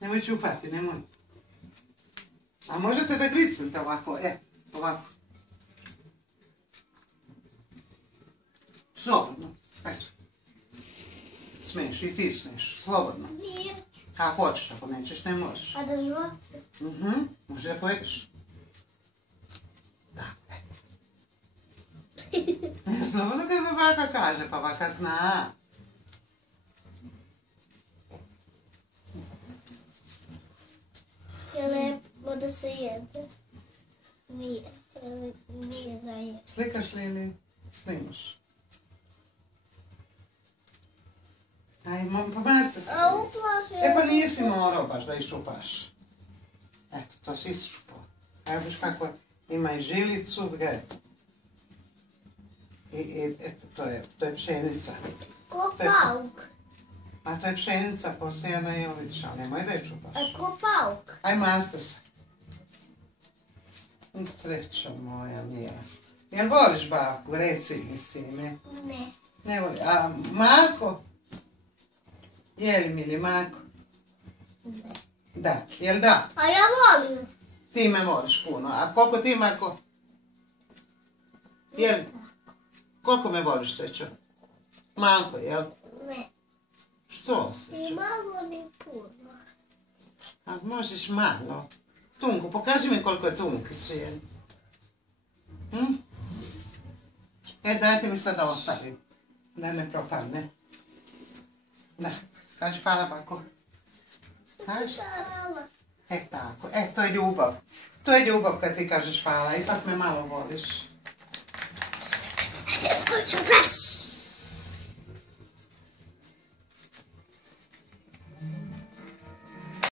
Nemoj čupati, nemoj. A možete da grisnete ovako, ovako. Slobodno, eto. Smiješ, i ti smiješ, slobodno. Nije. Ako hoćeš, ako nećeš, ne možeš. A da život? Može da pojedeš. Da, eto. Slobodno kad baka kaže, pa baka zna. Je lepo da se jede? Nije. Nije da je. Slikaš li ili snimaš? Aj, pomazite se. A uplaše. Pa nisi morao baš da iščupaš. Eto, to si iščupao. Evo viš kako ima i žilicu, gledaj. I eto, to je pšenica. Ko pauk. A to je pšenica posijana i vidiš, ali nemoj da je čupaš. A ko pauk. Aj, mazite se. Srećo moja mila. Jel voliš baku? Reci mi, sine. Ne. Ne voli. A Marko? Je li mili Marko? Ne. Da. Jel da? A ja volim. Ti me voliš puno. A koliko ti, Marko? Jel? Koliko me voliš, Srećo? Marko, jel? Ne. Što, Ni Srećo? malo ni puno. A možeš malo. Tunko, pokaži mi koliko je tunki svijen. Dajte mi sad da ostavim. Da ne propadne. Da. Kaži hvala, bako. Kaži? Hvala. Tako. To je ljubav. To je ljubav kad ti kažeš hvala. Ipak me malo voliš. Hoću već.